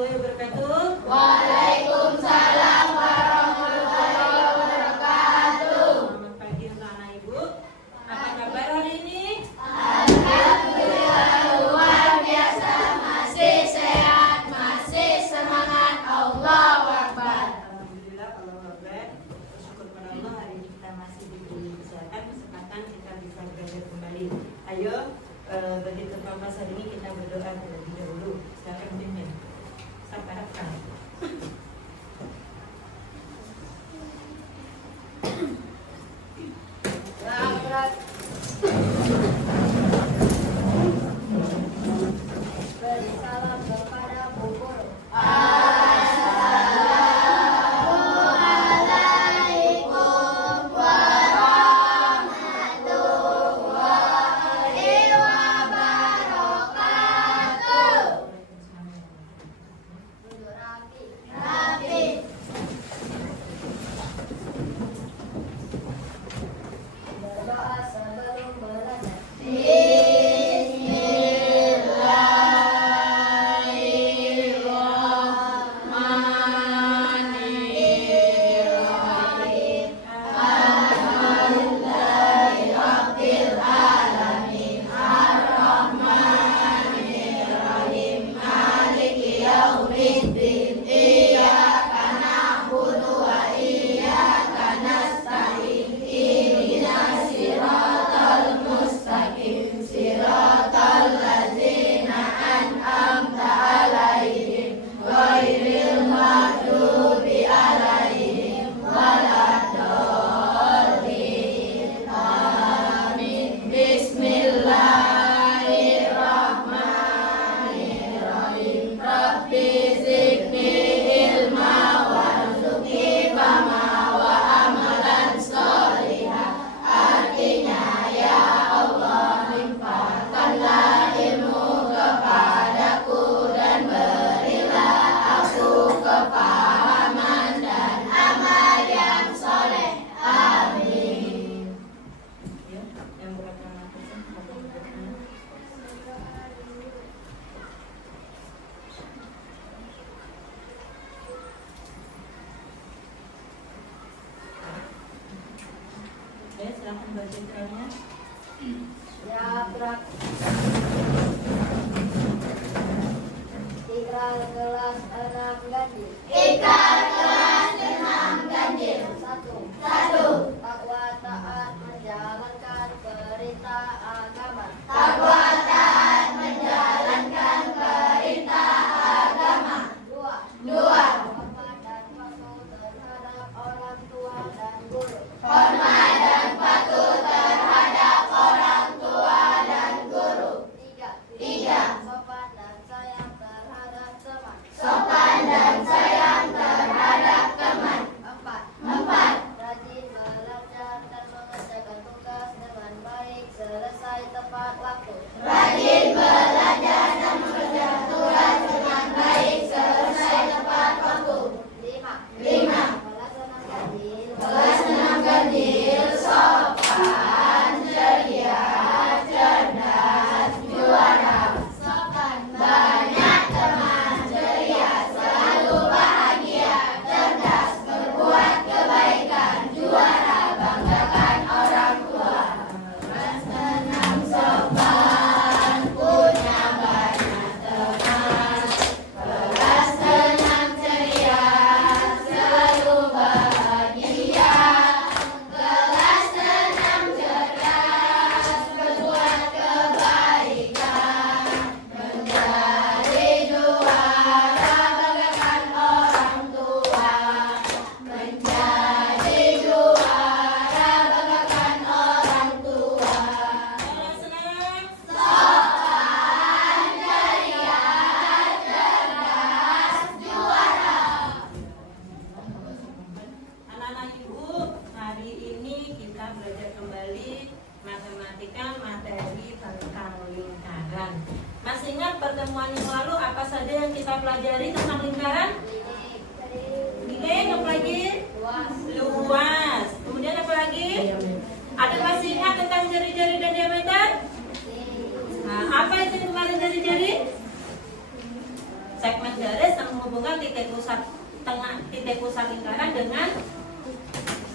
warahmatullahi wabarakatuh. Waalaikumsalam warahmatullahi wabarakatuh. Selamat pagi untuk anak ibu. Apa kabar hari ini? Alhamdulillah luar biasa, masih sehat, masih semangat. Allahu Akbar. Alhamdulillah, Allahu Akbar. Bersyukur pada Allah hari ini kita masih diberi kesehatan, kesempatan kita bisa belajar kembali. Ayo, bagi terpampas hari ini kita berdoa terlebih dahulu. Silakan pimpin. Saya harapkan. Beri salam kepada Bu Guru. Assalamualaikum warahmatullahi wabarakatuh. Duduk rapi. Rapi. Berdoa sebelum belajar. Bismillahirrahmanirrahim. Alhamdulillahirabbil alamin. Arrahmanirrahim. Maliki yaumiddin. Iyyaka na'budu wa iyyaka nasta'in. Ihdinas siratal mustaqim. Siratal ladzina an'amta 'alaihim ghairil maghdubi 'alaihim waladdallin. Amin. Bismillahirrahmanirrahim. Rabbi zidni ilma warzuqni fahma wa amalan sholihan. Artinya, ya Allah, limpahkanlah ilmu kepadaku dan berilah aku kepahaman dan amal yang soleh. Amin. Ya, yang berkata silakan baca ikrarnya. Ya, berat. Ikrar kelas 6 ganjil. Ikrar kelas 6 ganjil. Satu. Takwa taat menjalankan perintah agama. Takwa taat menjalankan perintah agama. Dua. Hormat dan patuh terhadap orang tua dan guru. Hormat dan patuh terhadap orang tua dan guru. Tiga. Sopan dan sayang terhadap teman. Sopan dan sayang terhadap teman. Empat. Rajin belajar dan mengerjakan tugas dengan baik selesai tepat waktu. Rajin belajar dan mengerjakan tugas dengan baik selesai tepat waktu. Lima. Kelas 6 ganjil. Sopan, ceria, cerdas, juara. Sopan, banyak teman, ceria, selalu bahagia, cerdas, berbuat kebaikan, juara, banggakan orang tua. Kelas 6 sopan, punya banyak teman. Kelas 6 ceria, selalu bahagia. Kelas 6 cerdas, berbuat kebaikan, menjadi juara, banggakan orang tua. Menjadi juara, banggakan orang tua. Kelas 6. Sopan, ceria, cerdas, juara. Anak-anak ibu, hari ini kita belajar kembali matematika materi tentang lingkaran. Masih ingat pertemuan yang lalu apa saja yang kita pelajari tentang lingkaran? Dikit, apa lagi? Luas. Kemudian apa lagi? Ada masih ingat tentang jari-jari dan diameter? Nah, apa itu yang kemarin jari-jari? segmen garis yang menghubungkan titik pusat lingkaran dengan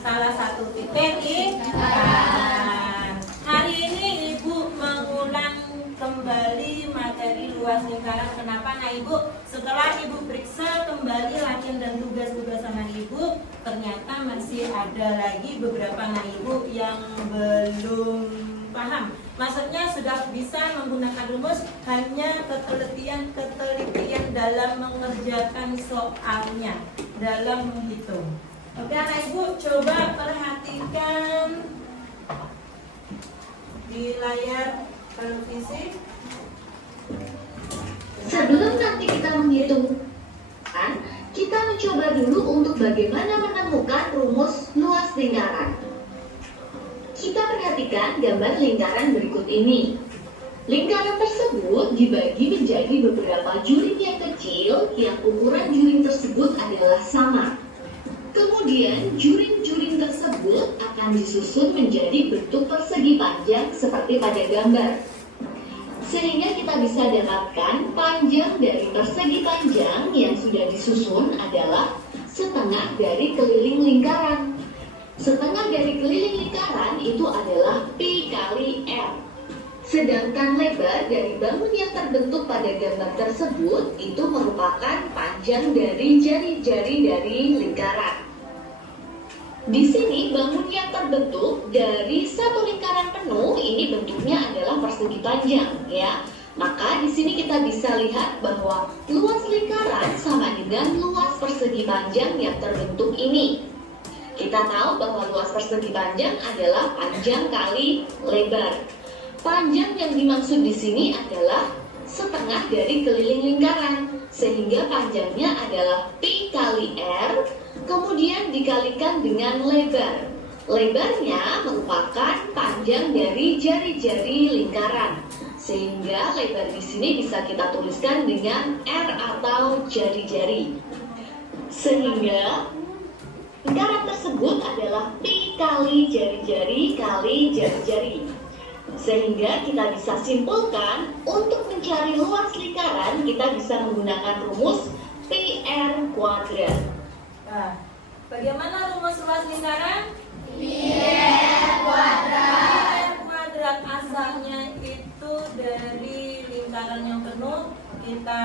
salah satu titik lingkaran. Hari ini Ibu mengulang kembali materi luas lingkaran. Kenapa? Nah Ibu, setelah Ibu periksa kembali latihan dan tugas-tugas sama Ibu, ternyata masih ada lagi beberapa anak Ibu yang belum paham. Maksudnya sudah bisa menggunakan rumus, hanya ketelitian dalam mengerjakan soalnya, dalam menghitung. Oke anak Ibu, coba perhatikan di layar televisi. Sebelum nanti kita menghitung, kita mencoba dulu untuk bagaimana menemukan rumus luas lingkaran. Kita perhatikan gambar lingkaran berikut ini. Lingkaran tersebut dibagi menjadi beberapa juring yang kecil yang ukuran juring tersebut adalah sama. Kemudian juring-juring tersebut akan disusun menjadi bentuk persegi panjang seperti pada gambar. Sehingga kita bisa dapatkan panjang dari persegi panjang yang sudah disusun adalah setengah dari keliling lingkaran. Setengah dari keliling lingkaran itu adalah pi kali r. Sedangkan lebar dari bangun yang terbentuk pada gambar tersebut itu merupakan panjang dari jari-jari dari lingkaran. Di sini bangun yang terbentuk dari satu lingkaran penuh ini bentuknya adalah persegi panjang, ya. Maka di sini kita bisa lihat bahwa luas lingkaran sama dengan luas persegi panjang yang terbentuk ini. Kita tahu bahwa luas persegi panjang adalah panjang kali lebar. Panjang yang dimaksud di sini adalah setengah dari keliling lingkaran, sehingga panjangnya adalah pi kali r, kemudian dikalikan dengan lebar. Lebarnya merupakan panjang dari jari-jari lingkaran, sehingga lebar di sini bisa kita tuliskan dengan r atau jari-jari. Sehingga lingkaran tersebut adalah pi kali jari-jari kali jari-jari. Sehingga kita bisa simpulkan untuk mencari luas lingkaran kita bisa menggunakan rumus pi r kuadrat. Nah, bagaimana rumus luas lingkaran? Pi r kuadrat. Pi r kuadrat asalnya itu dari lingkaran yang penuh, kita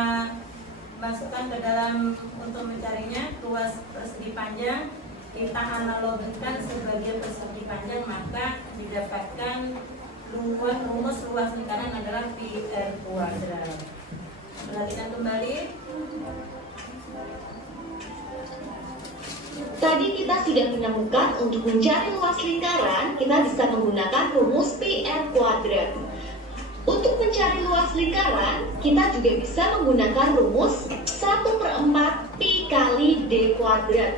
masukkan ke dalam untuk mencarinya luas persegi panjang, kita analogikan sebagai persegi panjang, maka didapatkan rumus luas lingkaran adalah pi r kuadrat. Perhatikan kembali. Tadi kita sudah menemukan untuk mencari luas lingkaran kita bisa menggunakan rumus pi r kuadrat. Untuk mencari luas lingkaran kita juga bisa menggunakan rumus 1/4 pi kali d kuadrat,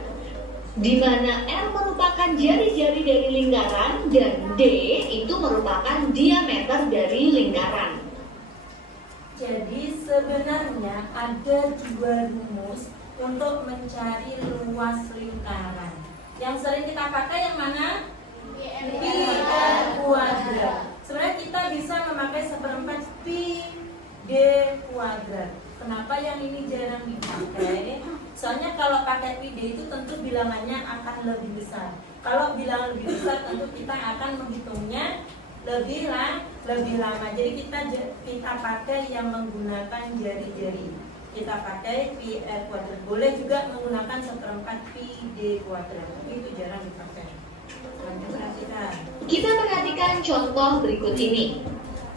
di mana r merupakan jari-jari dari lingkaran dan d itu merupakan diameter dari lingkaran. Jadi sebenarnya ada dua rumus untuk mencari luas lingkaran. Yang sering kita pakai yang mana? Pi r kuadrat. Sebenarnya kita bisa memakai 1/4 pi d kuadrat. Kenapa yang ini jarang dipakai? Soalnya kalau pakai pi d itu tentu bilangannya akan lebih besar. Kalau bilangan lebih besar tentu kita akan menghitungnya lebih lama. Jadi kita pakai yang menggunakan jari-jari. Kita pakai pi r kuadrat. Boleh juga menggunakan 1/4 pi d kuadrat. Tapi itu jarang dipakai. Kita perhatikan contoh berikut ini.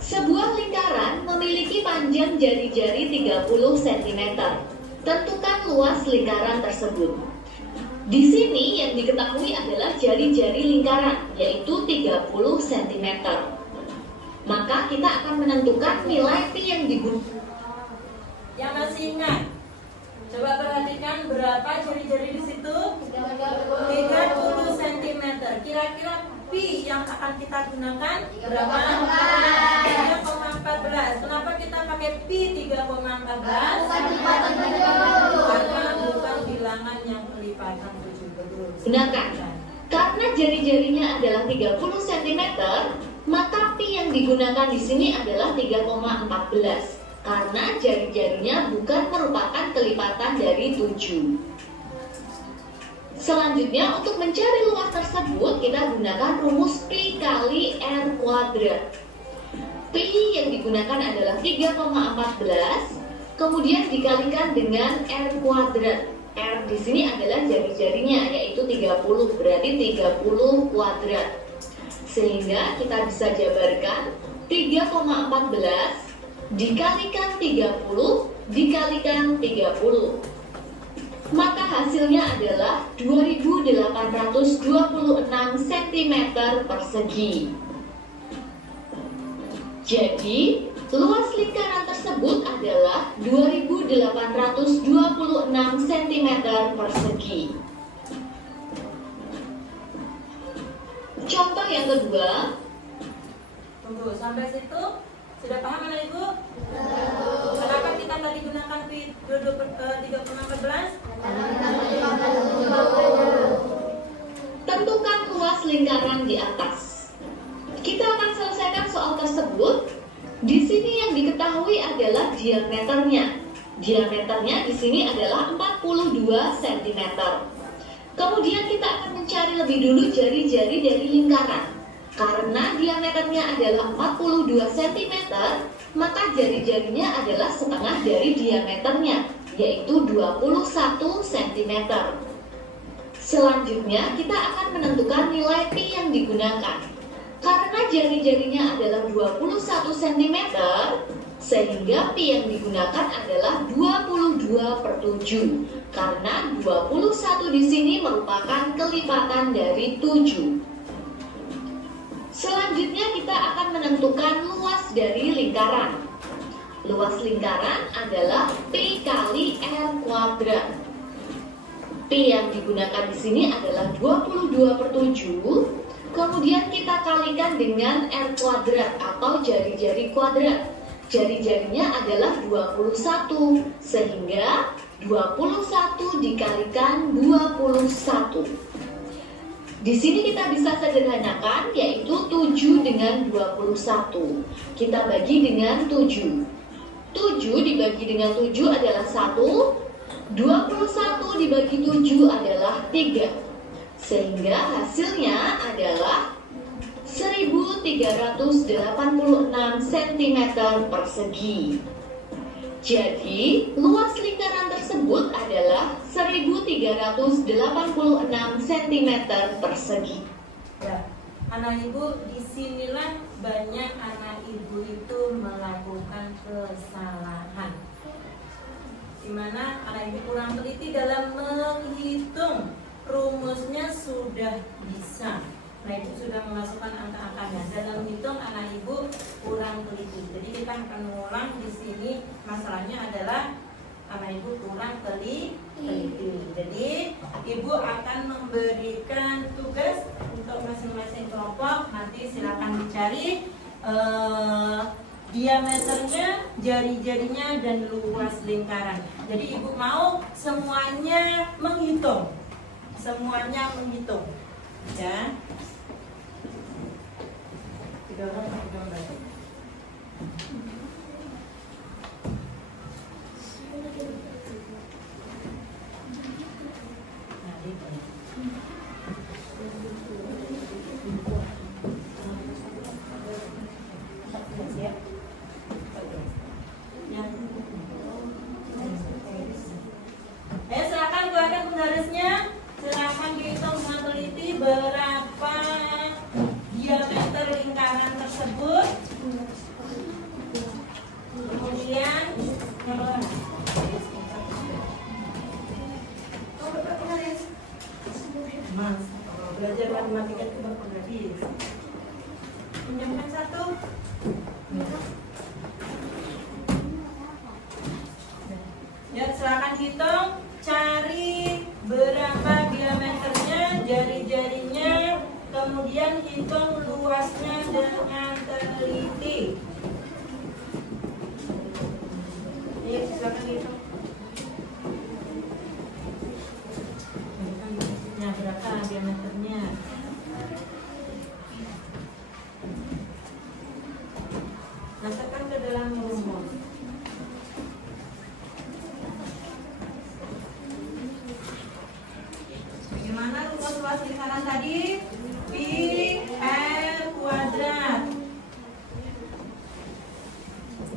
Sebuah lingkaran memiliki panjang jari-jari 30 cm. Tentukan luas lingkaran tersebut. Di sini yang diketahui adalah jari-jari lingkaran, yaitu 30 cm. Maka kita akan menentukan nilai pi yang digunakan. Yang masih ingat? Coba perhatikan berapa jari-jari di situ? 30 cm. Kira-kira pi yang akan kita gunakan berapa? 3,14. Kenapa kita pakai pi 3,14? Karena bukan bilangan yang kelipatan 70. Gunakan. Karena jari-jarinya adalah 30 cm, maka pi yang digunakan di sini adalah 3,14. karena jari-jarinya bukan merupakan kelipatan dari 7. Selanjutnya, untuk mencari luas tersebut, kita gunakan rumus Pi kali R kuadrat. Pi yang digunakan adalah 3,14, kemudian dikalikan dengan R kuadrat. R di sini adalah jari-jarinya, yaitu 30, berarti 30 kuadrat. Sehingga kita bisa jabarkan 3,14 dikalikan 30 dikalikan 30. Maka hasilnya adalah 2826 cm persegi. Jadi, luas lingkaran tersebut adalah 2826 cm persegi. Contoh yang kedua. Tunggu, sampai situ sudah paham anak ibu? Kenapa kita tadi gunakan Pi 3,14? Tentukan luas lingkaran di atas. Kita akan selesaikan soal tersebut. Di sini yang diketahui adalah diameternya. Diameternya di sini adalah 42 cm. Kemudian kita akan mencari lebih dulu jari-jari dari lingkaran. Karena diameternya adalah 42 cm, maka jari-jarinya adalah setengah dari diameternya, yaitu 21 cm. Selanjutnya, kita akan menentukan nilai Pi yang digunakan. Karena jari-jarinya adalah 21 cm, sehingga Pi yang digunakan adalah 22/7. Karena 21 di sini merupakan kelipatan dari 7. Selanjutnya kita akan menentukan luas dari lingkaran. Luas lingkaran adalah Pi kali R kuadrat. Pi yang digunakan di sini adalah 22/7. Kemudian kita kalikan dengan R kuadrat atau jari-jari kuadrat. Jari-jarinya adalah 21, sehingga 21 dikalikan 21. Di sini kita bisa sederhanakan, yaitu 7 dengan 21. Kita bagi dengan 7. 7 dibagi dengan 7 adalah 1. 21 dibagi 7 adalah 3. Sehingga hasilnya adalah 1386 cm persegi. Jadi, luas lingkaran tersebut adalah 1386 cm persegi. Ya, anak ibu, disinilah banyak anak ibu itu melakukan kesalahan. Dimana anak ibu kurang teliti dalam menghitung, rumusnya sudah bisa. Nah, ibu sudah memasukkan angka-angkanya. Dalam menghitung anak ibu kurang teliti. Jadi kita akan mengulang di sini. Masalahnya adalah anak ibu kurang teliti. Jadi ibu akan memberikan tugas untuk masing-masing kelompok. Nanti silakan dicari diameternya, jari-jarinya, dan luas lingkaran. Jadi ibu mau semuanya menghitung. Semuanya menghitung. Ya. Tiga orang, tiga orang. Silakan keluarkan penggarisnya. Silakan dihitung dengan teliti berapa diameter lingkaran tersebut. Kemudian Mas, belajar matematika itu berpenggaris. Pinjamkan satu. Ya, silakan hitung, cari berapa diameternya, jari-jarinya, kemudian hitung luasnya dengan teliti. Ayo, silakan hitung. Nah, berapa diameternya? Masukkan ke dalam rumus. luas lingkaran tadi? Pi R kuadrat.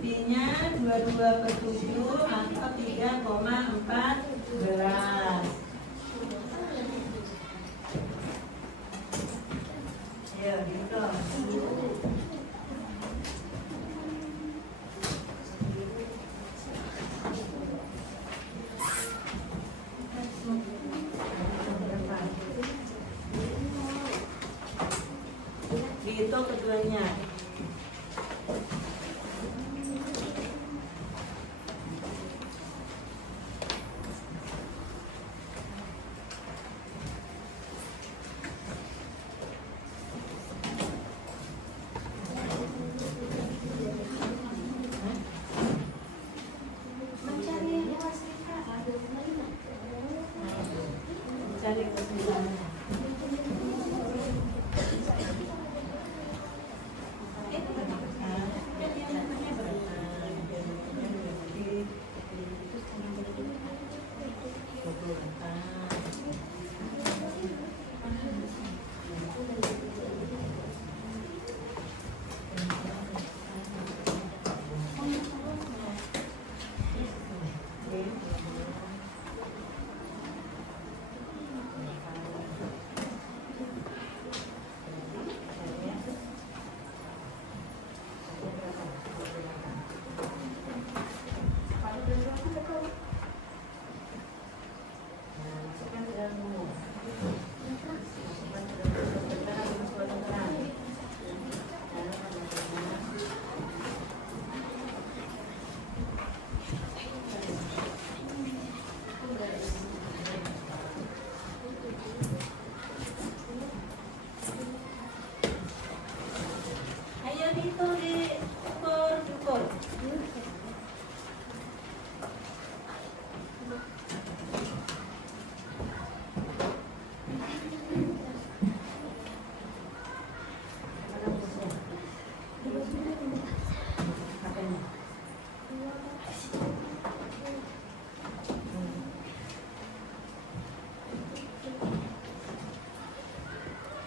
Pi-nya 22/7 atau 3,14. Ya, gitu. Dihitung keduanya. Cari kesimpulannya. Ayo dihitung, diukur.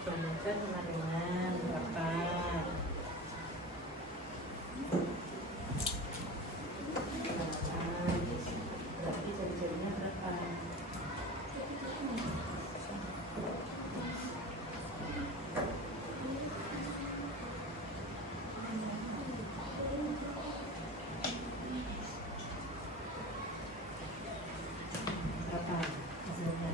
Kemudian sama dengan berapa? Berarti jari-jarinya berapa? Berapa hasilnya?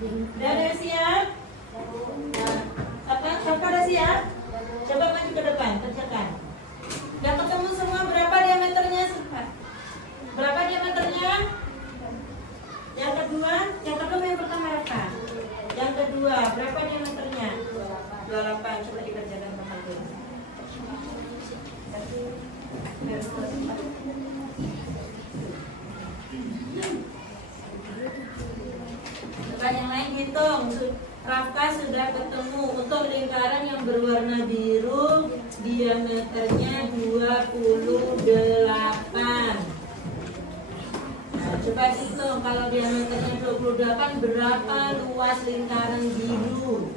Udah ada siap? Nah, siapa udah siap? Coba maju ke depan, kerjakan. Udah ketemu semua berapa diameternya? Berapa diameternya? Yang kedua yang pertama apa? Yang kedua, berapa diameternya? 28. Coba dikerjakan teman-teman. Coba yang lain hitung. Rafka sudah ketemu. Untuk lingkaran yang berwarna biru, diameternya 28. Nah, coba hitung kalau diameternya 28, berapa luas lingkaran biru?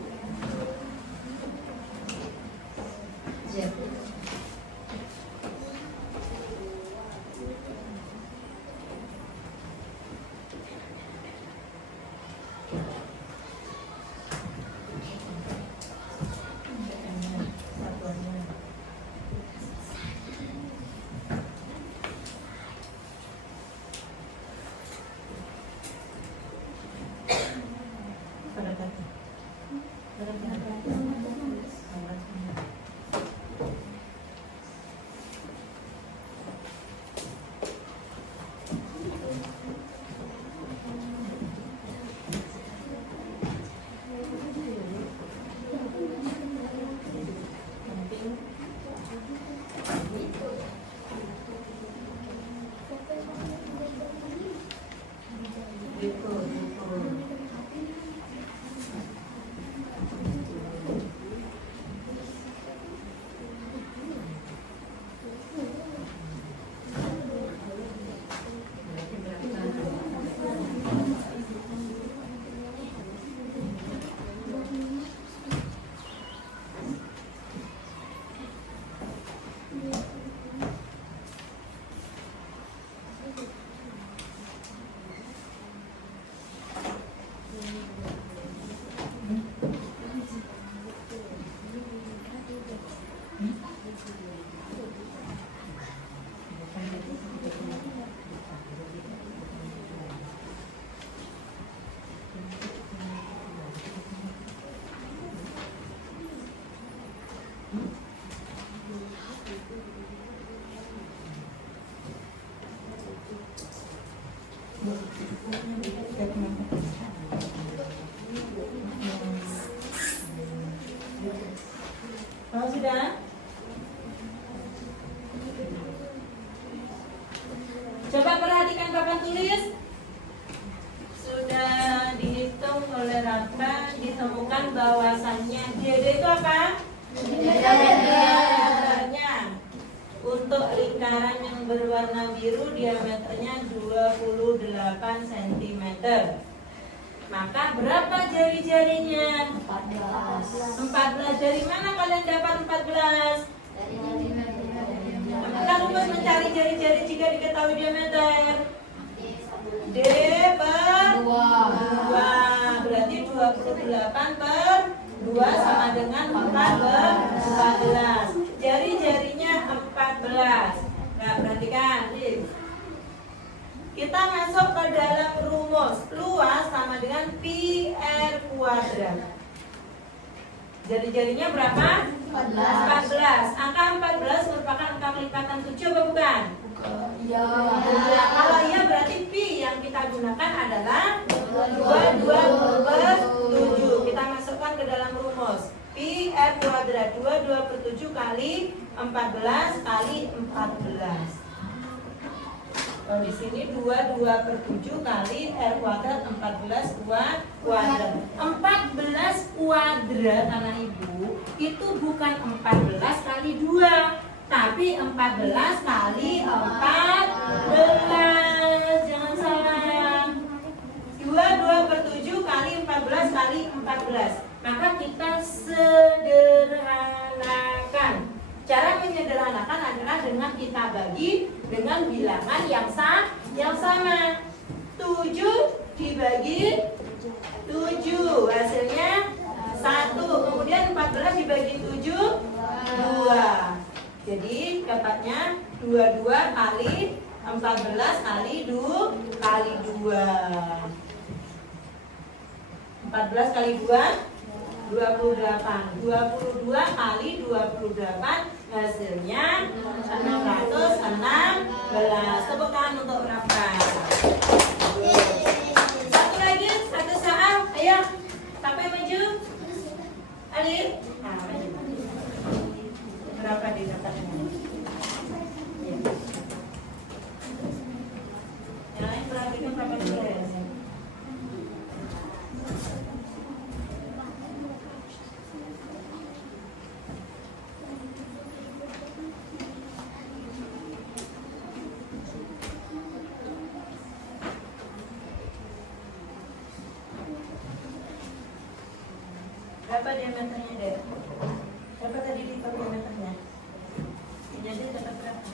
Sudah? Coba perhatikan papan tulis. Sudah dihitung oleh Raka, ditemukan bahwasannya DD itu apa? Diameternya. Untuk lingkaran yang berwarna biru diameternya 28 cm. Maka berapa jari-jarinya? 14. Dari mana kalian dapat 14? Kita rumus mencari jari-jari jika diketahui diameter. D per 2. Berarti 28 per 2 sama dengan 14. Jari-jarinya 14. Nah, perhatikan. Kita masuk ke dalam rumus. Luas sama dengan pi r kuadrat. Jari-jarinya berapa? 14. Angka 14 merupakan angka kelipatan 7 apa bukan? Iya. Kalau iya berarti pi yang kita gunakan adalah 22 per 7. Kita masukkan ke dalam rumus. Pi r kuadrat 22 per 7 kali 14 kali 14. Kalau di sini 22 per 7 kali r kuadrat 14 kuadrat. 14 kuadrat anak ibu itu bukan 14 kali 2, tapi 14 kali 14. Jangan salah. 22 per 7 kali 14 kali 14. Maka kita sederhanakan. Cara menyederhanakan adalah dengan kita bagi dengan bilangan yang sama. 7 dibagi 7 hasilnya 1. Kemudian 14 dibagi 7 2. Jadi dapatnya 22 kali 14 kali 2 kali 2. 14 kali 2 28. 22 kali 28 hasilnya 616. Tepuk tangan untuk Rafa. Satu lagi, satu soal. Ayo, sampai maju. Alif. Nah, maju. Berapa didapatnya? Ya. Yang lain perhatikan papan tulis. Berapa diameternya, Dek? Berapa tadi dihitung diameternya? Jadi dapat berapa?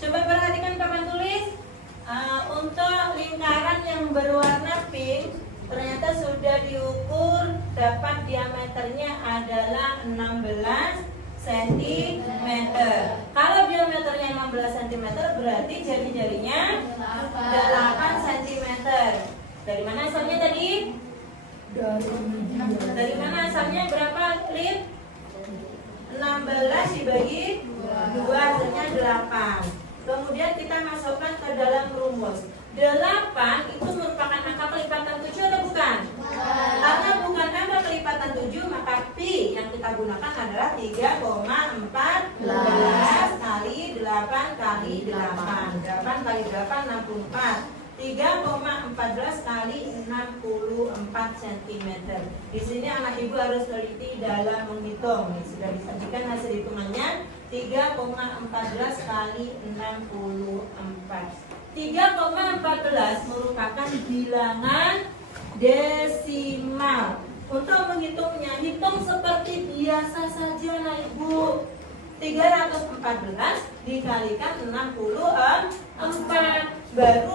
Coba perhatikan papan tulis. Untuk lingkaran yang berwarna pink ternyata sudah diukur, dapat diameternya adalah 16 cm. Kalau diameternya 16 cm berarti jari-jarinya 8 cm. Dari mana asalnya tadi? Dari mana asalnya? Berapa, Lid? 16 dibagi 2 hasilnya 8. Kemudian kita masukkan ke dalam rumus. 8 itu merupakan angka kelipatan 7 atau bukan? Karena bukan angka kelipatan 7, maka pi yang kita gunakan adalah 3,14 kali 8 kali 8. 8 kali 8 64. 3,14 kali 64 cm. Di sini anak ibu harus teliti dalam menghitung. Sudah disajikan hasil hitungannya 3,14 kali 64. 3,14 merupakan bilangan desimal. Untuk menghitungnya, hitung seperti biasa saja anak ibu. 314 dikalikan 64, baru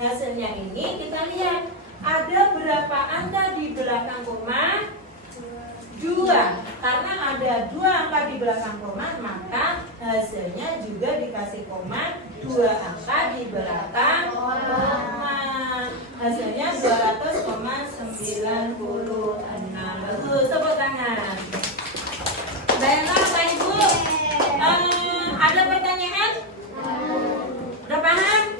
hasilnya ini kita lihat ada berapa angka di belakang koma? 2. Karena ada 2 angka di belakang koma, maka hasilnya juga dikasih koma 2 angka di belakang koma. Hasilnya 200,96. Bagus, tepuk tangan. Baiklah Bapak Ibu, ada pertanyaan? Udah paham?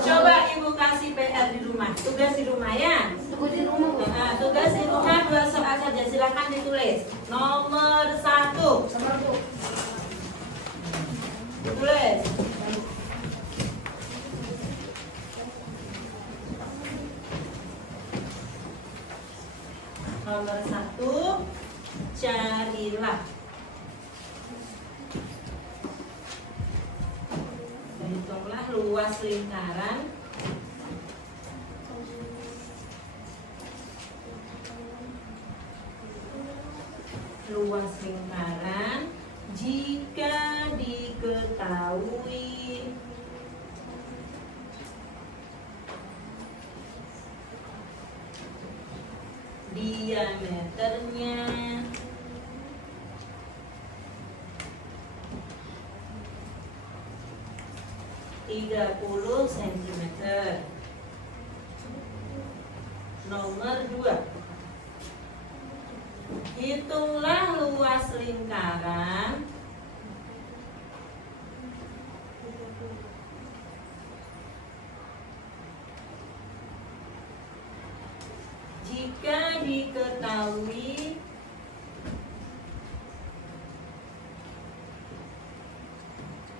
Coba Ibu kasih PR di rumah, tugas di rumah ya. Tugas di rumah 2 soal saja, silakan ditulis. Nomor 1. Tulis. Nomor 1, carilah. Hitunglah luas lingkaran jika diketahui diameternya 30 cm. Nomor 2, hitunglah luas lingkaran jika diketahui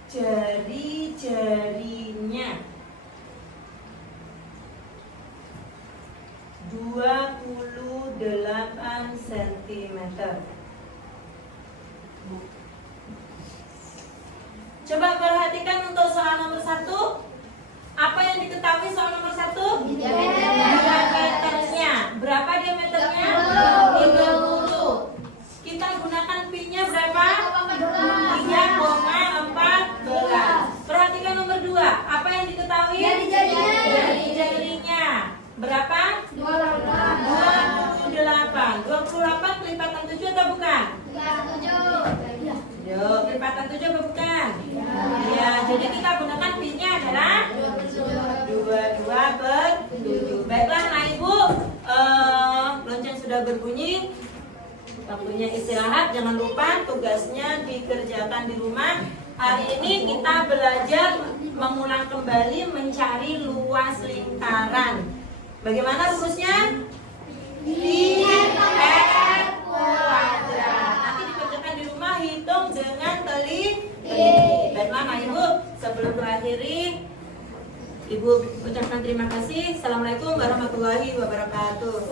jari-jarinya 28 cm. Coba perhatikan untuk soal nomor 1. Apa yang diketahui soal nomor 1? Diameternya. Berapa diameternya? 30. Kita gunakan pi-nya berapa? 3,14. Perhatikan nomor 2. Apa yang diketahui? Jari-jarinya. Berapa? 28. 28 kelipatan 7 atau bukan? Yuk, kelipatan 7 atau bukan? Ya, jadi kita gunakan pi-nya adalah 22/7. Baiklah anak ibu, lonceng sudah berbunyi. Waktunya istirahat, jangan lupa tugasnya dikerjakan di rumah. Hari ini kita belajar mengulang kembali mencari luas lingkaran. Bagaimana rumusnya? Pi r kuadrat. Nanti dikerjakan di rumah, hitung dengan teliti. Baiklah anak ibu, sebelum berakhiri Ibu ucapkan terima kasih. Assalamualaikum warahmatullahi wabarakatuh.